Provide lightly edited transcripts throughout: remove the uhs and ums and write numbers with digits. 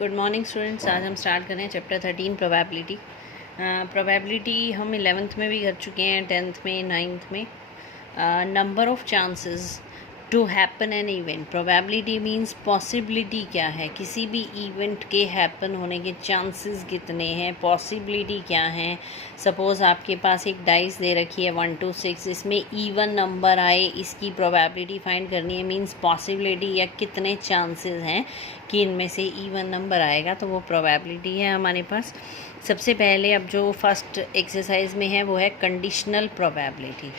Good morning students. आज हम start कर रहे हैं चैप्टर 13 प्रोबेबिलिटी। प्रोबेबिलिटी हम 11th में भी कर चुके हैं, 10th में, 9th में। Number of chances to happen an event. Probability means possibility क्या है, किसी भी इवेंट के हैपन होने के चांसेस कितने हैं, पॉसिबिलिटी क्या है। सपोज़ आपके पास एक डाइस दे रखी है 1 to 6, इसमें इवन नंबर आए, इसकी प्रोबेबिलिटी फाइंड करनी है। मीन्स पॉसिबिलिटी या कितने चांसेस हैं कि इनमें से इवन नंबर आएगा, तो वो प्रोबेबिलिटी है हमारे पास। सबसे पहले अब जो फर्स्ट एक्सरसाइज में है वो है कंडीशनल प्रोबेबिलिटी।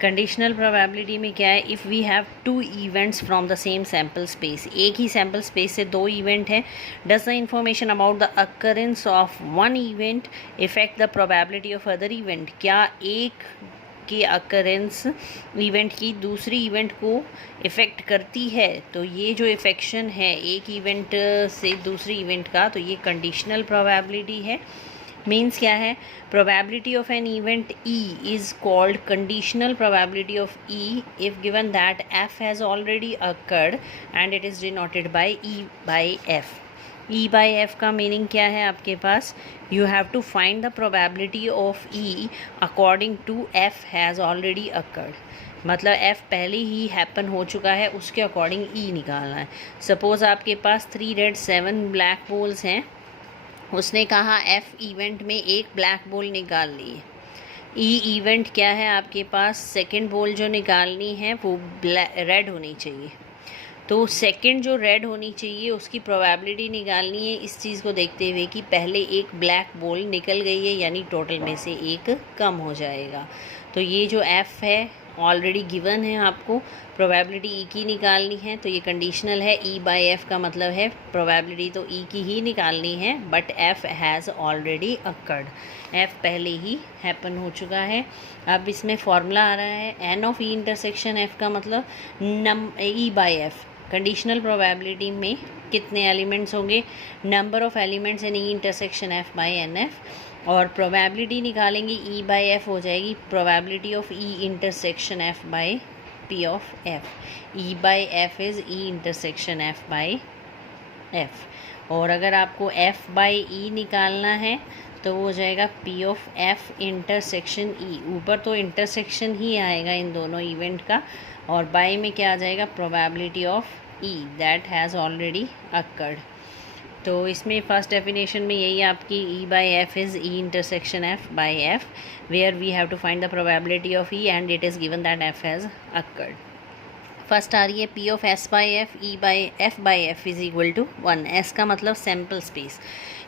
कंडीशनल प्रोबेबिलिटी में क्या है, if we have 2 events from the same sample space, एक ही सैम्पल स्पेस से 2 इवेंट है, does the information about the occurrence of 1 event affect the probability of other event. क्या एक की अकरेंस इवेंट की दूसरी इवेंट को इफ़ेक्ट करती है? तो ये जो इफेक्शन है एक इवेंट से दूसरी इवेंट का, तो ये कंडीशनल प्रोबेबिलिटी है। मीन्स क्या है, probability of an event E is called conditional probability of E if given that F has already occurred and it is denoted by E bye F। E bye F का meaning क्या है आपके पास, you have to find the probability of E according to F has already occurred. मतलब F पहले he happen हो चुका है, उसके अकॉर्डिंग E निकालना है। सपोज़ आपके पास 3 रेड 7 ब्लैक बॉल्स हैं, उसने कहा F इवेंट में एक ब्लैक बॉल निकाल ली है। E इवेंट क्या है आपके पास, सेकंड बॉल जो निकालनी है वो रेड होनी चाहिए। तो सेकंड जो रेड होनी चाहिए उसकी प्रोबेबिलिटी निकालनी है इस चीज़ को देखते हुए कि पहले एक ब्लैक बॉल निकल गई है, यानी टोटल में से एक कम हो जाएगा। तो ये जो F है ऑलरेडी गिवन है, आपको प्रोबेबिलिटी E की निकालनी है, तो ये कंडीशनल है। E बाय F का मतलब है प्रोबेबिलिटी तो E की ही निकालनी है, but F has already occurred, F पहले ही हैपन हो चुका है। अब इसमें फॉर्मूला आ रहा है N of E intersection F का मतलब E bye F। Conditional probability में कितने एलिमेंट्स होंगे, number of elements in E intersection F by NF। और प्रोबेबिलिटी निकालेंगे E बाय F हो जाएगी probability of E intersection F by P of F। E bye F is E intersection F by F। और अगर आपको F by E निकालना है तो वो हो जाएगा P of F intersection E। ऊपर तो इंटरसेक्शन ही आएगा इन दोनों इवेंट का, और बाय में क्या आ जाएगा, probability of E that has already occurred. तो इसमें फर्स्ट डेफिनेशन में यही आपकी E bye F is E intersection F by F, where we have to find the probability of E and it is given that F has occurred. First आ रही है P of S by F, E bye F by F is equal to 1। S का मतलब sample space,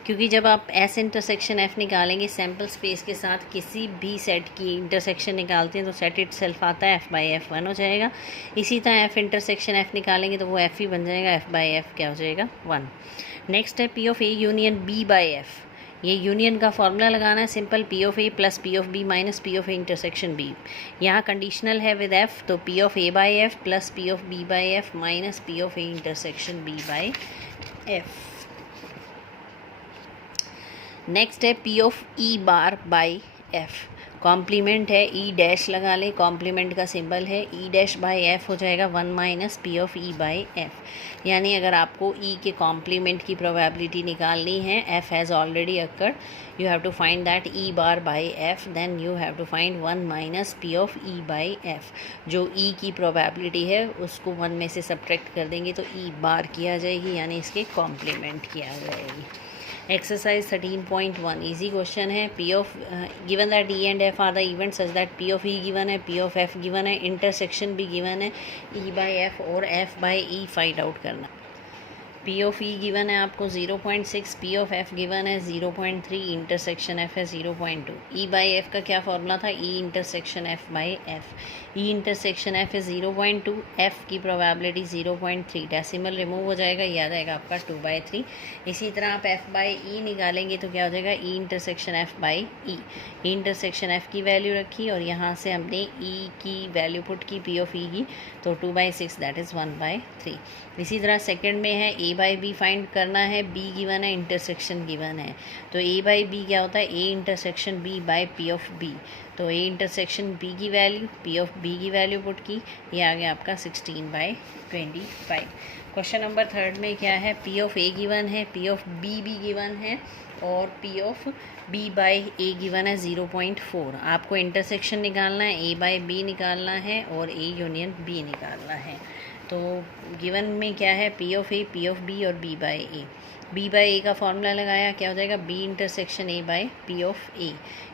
क्योंकि जब आप S intersection F निकालेंगे sample space के साथ किसी भी सेट की इंटरसेक्शन निकालते हैं तो सेट इट सेल्फ आता है, F बाय F 1 हो जाएगा। इसी तरह F इंटरसेक्शन F निकालेंगे तो वो F ही बन जाएगा, F बाय F क्या हो जाएगा, 1। नेक्स्ट है P of A union B by F। ये यूनियन का फॉर्मूला लगाना है simple, P of A plus P of B minus P of A intersection B। यहाँ कंडीशनल है विद F, तो P of A by F plus P of B by F minus P of A intersection B by F। Next है P of E bar by F। Complement है, E dash लगा ले, complement का symbol है, E dash by F हो जाएगा 1 minus P of E bye F। यानी अगर आपको E के कॉम्प्लीमेंट की प्रोबेबिलिटी निकालनी है, F has already occurred, you have to find that E bar by F, then you have to find 1 minus P of E bye F। जो E की probability है उसको 1 में से सब्ट्रैक्ट कर देंगे तो E बार की आ जाएगी, यानी इसके कॉम्प्लीमेंट की आ जाएगी। एक्सरसाइज 13.1 इजी क्वेश्चन है। P of given that E and F are the event such that P of E given है, P ऑफ F गिवन है, इंटरसेक्शन भी गिवन है, E बाय F और F by E find out करना। P of E given है आपको 0.6, P of F given है 0.3, intersection F है 0.2। E बाय F का क्या फॉर्मूला था, E intersection F by F। E intersection F है 0.2, F की प्रोबेबिलिटी 0.3, डेसिमल रिमूव हो जाएगा, याद आएगा आपका 2/3। इसी तरह आप F बाय E निकालेंगे तो क्या हो जाएगा, E intersection F by E। E intersection F की वैल्यू रखी और यहाँ से हमने E की वैल्यू पुट की P ऑफ E की, तो 2/6 दैट इज़ 1/3। इसी तरह सेकंड में है A बाय B फाइंड करना है, B गिवन है, इंटरसेक्शन गिवन है, तो A बाय B क्या होता है, A intersection B by P of B। तो A इंटरसेक्शन B की वैल्यू, P ऑफ B की वैल्यू पुट की, ये आ गया आपका 16/25। क्वेश्चन नंबर 3 में क्या है, पी ऑफ ए गिवन है, पी ऑफ बी भी गिवन है और P of B by A given है 0.4। आपको इंटरसेक्शन निकालना है, ए बाई बी निकालना है और ए यूनियन बी निकालना है। तो गिवन में क्या है, P of A, P of B और B by A. B by A का फॉर्मूला लगाया, क्या हो जाएगा, B intersection A by P of A.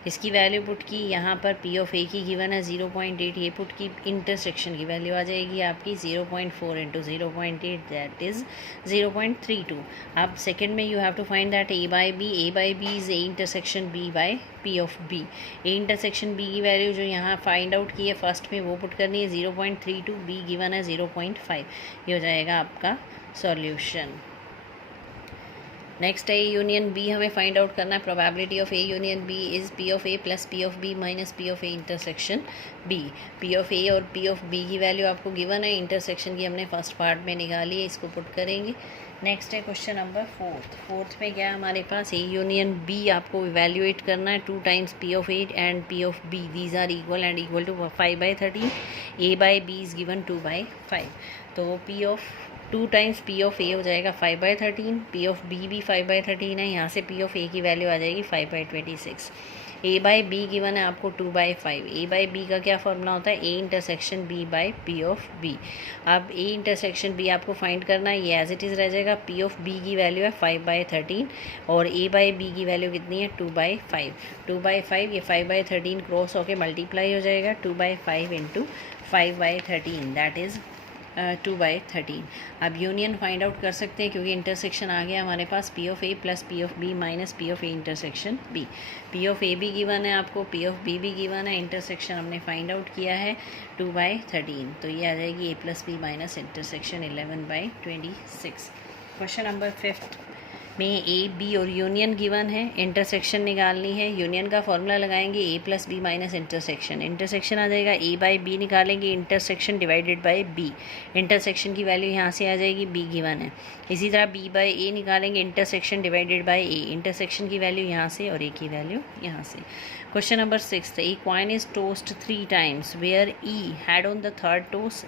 इसकी वैल्यू पुट की, यहाँ पर पी ऑफ ए की गिवन है 0.8, ये पुट की, इंटरसेक्शन की वैल्यू आ जाएगी आपकी 0.4 इंटू 0.8 दैट इज़ 0.32। अब सेकेंड में you have to find that A by B is A intersection B by P of B. A intersection B की वैल्यू जो यहाँ फाइंड आउट की है फर्स्ट में वो पुट करनी है 0.32, बी गिवन है 0.5। ये हो जाएगा आपका सॉल्यूशन। नेक्स्ट है ए यूनियन बी, हमें फाइंड आउट करना है। Probability of A union B is P of A plus P of B minus P of A intersection B. P of A और पी ऑफ बी की value आपको given है, intersection की हमने first part में निकाली है, इसको पुट करेंगे। नेक्स्ट है क्वेश्चन नंबर 4 में क्या है हमारे पास, ए यूनियन बी आपको इवेल्युएट करना है। 2 times P of A and P of B, these are equal and equal to 5/13। A by B is given 2/5। तो P of 2 times P of A हो जाएगा 5/13, पी ऑफ बी भी 5/13 है, यहाँ से पी ऑफ ए की वैल्यू आ जाएगी 5/26। ए by be given है आपको 2/5। ए बाई बी का क्या फॉर्मूला होता है, A intersection B by P of B. अब ए इंटरसेक्शन बी आपको फाइंड करना है, ये एज इट इज़ रह जाएगा। पी ऑफ बी की वैल्यू है 5/13 और ए बाई बी की वैल्यू कितनी है 2/5। 2/5 ये 5/13 क्रॉस होकर मल्टीप्लाई हो जाएगा, 2/5 इंटू 5/13 दैट इज़ 2/13। अब यूनियन फाइंड आउट कर सकते हैं क्योंकि इंटरसेक्शन आ गया हमारे पास, P of A plus P of B minus P of A intersection B. P of A भी गिवन है आपको, पी ऑफ बी भी गिवन है, इंटरसेक्शन हमने फाइंड आउट किया है 2/13। तो ये आ जाएगी A plus B minus intersection 11/26। Question number 5 में ए बी और यूनियन गिवन है, इंटरसेक्शन निकालनी है। यूनियन का फॉर्मूला लगाएंगे, A plus B minus intersection. Intersection आ जाएगा, ए बाई बी निकालेंगे, intersection divided by B. Intersection की वैल्यू यहाँ से आ जाएगी, बी गिवन है। इसी तरह बी बाई ए निकालेंगे, intersection divided by A. Intersection की वैल्यू यहाँ से और ए की वैल्यू यहाँ से। Question number 6, a coin is tossed 3 times where E head on the third toss,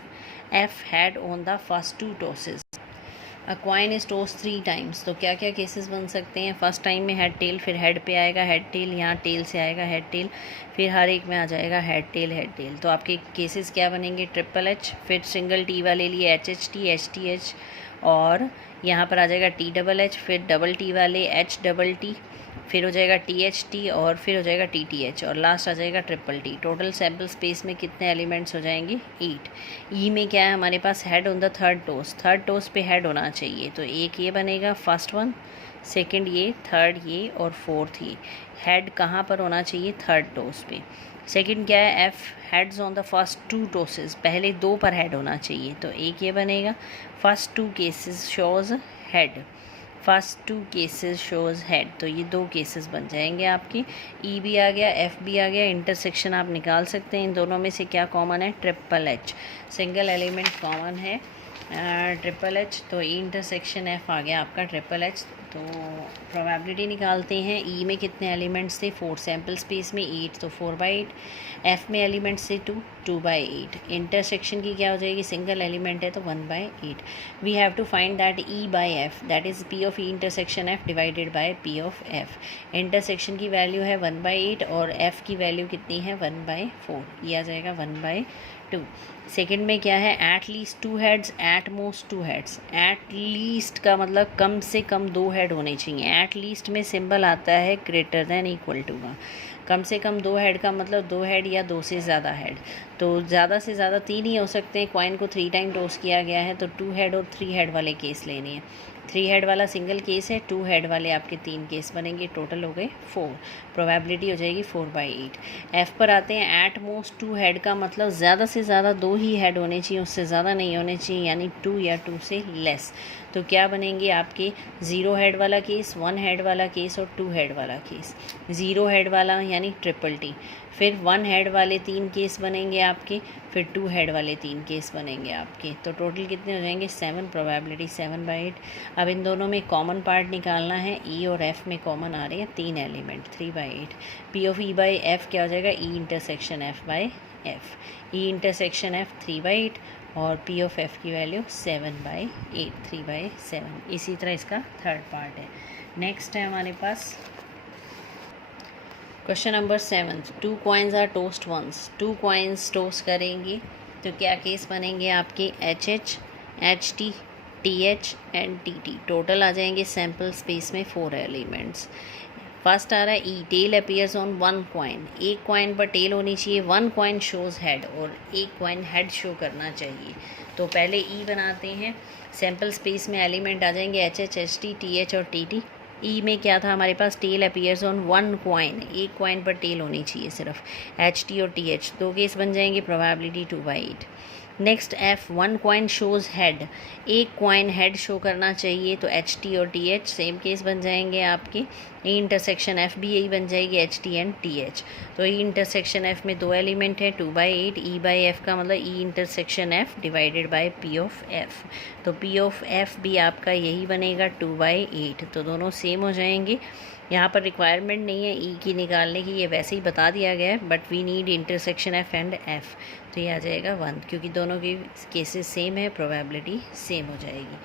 F head on the first 2 tosses. A coin is tossed 3 times, तो क्या क्या केसेस बन सकते हैं। फर्स्ट टाइम में हेड टेल, फिर हेड पे आएगा हेड टेल, यहाँ टेल से आएगा हेड टेल, फिर हर एक में आ जाएगा हेड टेल। तो आपके केसेस क्या बनेंगे, ट्रिपल एच, फिर सिंगल टी वाले लिए H H T H T H, और यहाँ पर आ जाएगा टी डबल एच, फिर डबल टी वाले एच डबल टी, फिर हो जाएगा टी एच टी और फिर हो जाएगा टी टी एच और लास्ट आ जाएगा triple T. Total sample space में कितने एलिमेंट्स हो जाएंगे, 8। ई में क्या है हमारे पास, head on the third toss पे हेड होना चाहिए, तो एक ये बनेगा फर्स्ट वन, सेकंड ये, थर्ड ये और फोर्थ ये। हेड कहाँ पर होना चाहिए, थर्ड टोस पे। सेकंड क्या है, F heads on the first 2 टोसेस, पहले 2 पर हेड होना चाहिए, तो एक ये बनेगा। First 2 cases shows head, first 2 cases shows head, तो ये 2 केसेस बन जाएंगे आपके। ई भी आ गया, एफ भी आ गया, इंटरसेक्शन आप निकाल सकते हैं। इन दोनों में से क्या कॉमन है, triple H, single element common है ट्रिपल एच, तो ई इंटरसेक्शन एफ आ गया आपका ट्रिपल एच। तो प्रोबेबिलिटी निकालते हैं, ई में कितने एलिमेंट्स थे, 4, सैम्पल स्पेस में 8, तो 4/8। एफ में एलिमेंट्स थे 2, 2/8। इंटरसेक्शन की क्या हो जाएगी, सिंगल एलिमेंट है तो 1/8। We have to find that E by F, that is P of E intersection F divided by P of F. Intersection की वैल्यू है 1/8 और एफ की वैल्यू कितनी है 1/4, ये आ जाएगा 1/2। सेकेंड में क्या है, at least 2 heads, at most 2 heads. At least का मतलब कम से कम 2 हेड होने चाहिए। एट लीस्ट में सिंबल आता है ग्रेटर देन इक्वल टू का, कम से कम 2 हेड का मतलब 2 हेड या 2 से ज़्यादा हेड, तो ज़्यादा से ज़्यादा 3 ही हो सकते हैं। कॉइन को 3 टाइम टॉस किया गया है तो 2 हेड और 3 हेड वाले केस लेने हैं। 3 हेड वाला सिंगल केस है, 2 हेड वाले आपके 3 केस बनेंगे, टोटल हो गए 4। प्रोबेबिलिटी हो जाएगी 4/8। एफ पर आते हैं, एट मोस्ट 2 हेड का मतलब ज़्यादा से ज़्यादा 2 ही हेड होने चाहिए, उससे ज़्यादा नहीं होने चाहिए, यानी 2 या 2 से लेस। तो क्या बनेंगे आपके, 0 हेड वाला केस, 1 हेड वाला केस और 2 हेड वाला केस। 0 हेड वाला यानी ट्रिपल टी, फिर 1 हेड वाले 3 केस बनेंगे आपके, फिर 2 हेड वाले 3 केस बनेंगे आपके। तो टोटल कितने हो जाएंगे, 7, प्रोबेबिलिटी 7/8। अब इन दोनों में कॉमन पार्ट निकालना है, ई और एफ में कॉमन आ रहे हैं 3 element, 3/8। P of E by F क्या हो जाएगा, ई intersection F by F. E intersection F 3/8, और पी ऑफ एफ की वैल्यू 7/8, 3/7। इसी तरह इसका थर्ड पार्ट है। नेक्स्ट है हमारे पास question number 7। 2 coins are tossed once. 2 coins tossed करेंगे तो क्या केस बनेंगे आपके HH, HT, TH and TT। Total आ जाएंगे सैम्पल स्पेस में 4 एलिमेंट्स। फर्स्ट आ रहा है ई, टेल अपीयर्स ऑन 1 कॉइन। एक कॉइन पर टेल होनी चाहिए, 1 कॉइन शोज हेड, और एक कॉइन हेड शो करना चाहिए। तो पहले ई बनाते हैं। सैम्पल स्पेस में एलिमेंट आ जाएंगे HH, HT, TH और TT। ई में क्या था हमारे पास, टेल अपीयर्स ऑन 1 कॉइन, एक कॉइन पर टेल होनी चाहिए सिर्फ। HT और TH, 2 केस बन जाएंगे, probability 2/8। Next F, 1 coin shows head, एक कॉइन हेड शो करना चाहिए, तो HT और TH सेम केस बन जाएंगे आपके। ई इंटरसेक्शन एफ भी यही बन जाएगी, HT एंड TH। तो ई इंटरसेक्शन एफ में 2 एलिमेंट है, 2/8। ई बाई एफ का मतलब ई intersection F divided by P of F. तो पी ऑफ एफ भी आपका यही बनेगा 2/8। तो दोनों सेम हो जाएंगे। यहाँ पर रिक्वायरमेंट नहीं है ई की निकालने की, ये वैसे ही बता दिया गया है, but we need intersection F and F. तो ये आ जाएगा 1, क्योंकि दोनों की केसेस सेम है, प्रोबेबिलिटी सेम हो जाएगी।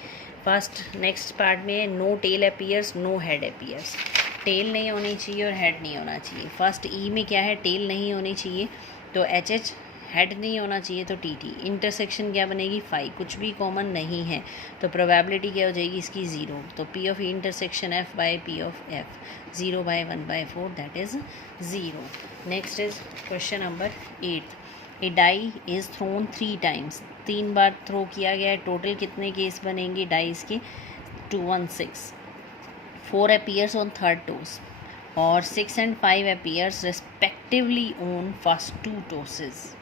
फर्स्ट नेक्स्ट पार्ट में no tail appears, no head appears. Tail नहीं होनी चाहिए और हेड नहीं होना चाहिए। फर्स्ट ई में क्या है, टेल नहीं होनी चाहिए, तो HH, हेड नहीं होना चाहिए तो TT। इंटरसेक्शन क्या बनेगी, 5, कुछ भी कॉमन नहीं है, तो प्रोबेबिलिटी क्या हो जाएगी इसकी 0। तो P of intersection F by P of F, 0/1/4, that is 0। Next is question number 8। A die is thrown 3 times. 3 बार थ्रो किया गया है। टोटल कितने केस बनेंगे डाइस के, 2, 1, 6। 4 अपीयर्स ऑन थर्ड टोस और 6 and 5 appears respectively on first 2 tosses.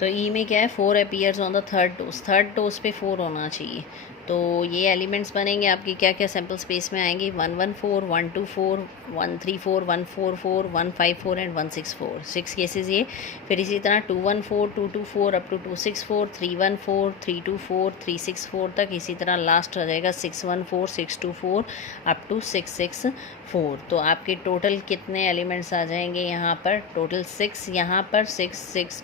तो E में क्या है, 4 appears on the third toss. Third toss पे 4 होना चाहिए। तो ये एलिमेंट्स बनेंगे आपके क्या क्या सैम्पल स्पेस में आएंगे, 114, 124, 134, 144, 154 एंड 164। 6 केसेस ये। फिर इसी तरह 214, 224 अप टू 264, 314, 324, 364 तक। इसी तरह लास्ट आ जाएगा 614, 624 अप टू 664। तो आपके टोटल कितने एलिमेंट्स आ जाएंगे यहाँ पर, टोटल 6, यहाँ पर 6, 6,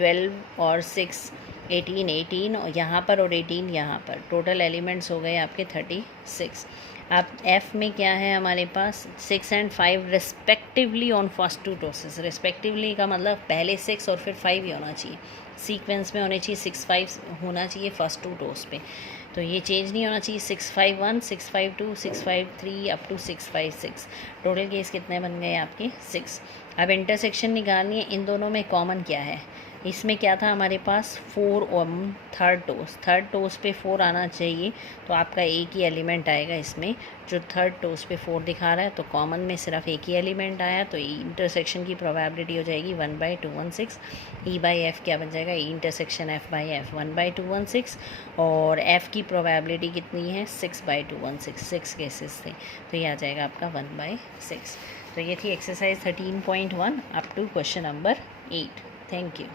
12 और 6, 18, 18 और यहाँ पर, और 18 यहाँ पर। टोटल एलिमेंट्स हो गए आपके 36। अब एफ में क्या है हमारे पास, 6 and 5 respectively on first 2 tosses. Respectively का मतलब पहले 6 और फिर 5 ही होना चाहिए, सीक्वेंस में होने चाहिए। 6, 5 होना चाहिए फर्स्ट 2 टोस पे, तो ये चेंज नहीं होना चाहिए। 651, 652, 653 अप टू 656। टोटल केस कितने बन गए आपके, 6। अब इंटरसेक्शन निकालनी है, इन दोनों में कॉमन क्या है। इसमें क्या था हमारे पास, 4 और थर्ड टोस पे 4 आना चाहिए, तो आपका एक ही एलिमेंट आएगा इसमें, जो थर्ड टोस पे 4 दिखा रहा है। तो कॉमन में सिर्फ एक ही एलिमेंट आया, तो इंटरसेक्शन की प्रोबेबिलिटी हो जाएगी 1/216। ई बाई एफ क्या बन जाएगा, ई इंटरसेक्शन एफ बाई एफ 1/216। और एफ की प्रोबेबिलिटी कितनी है, 6/216। 6 केसेस थे, तो ये आ जाएगा आपका 1/6। तो ये थी exercise 13.1 up to question number 8। Thank you.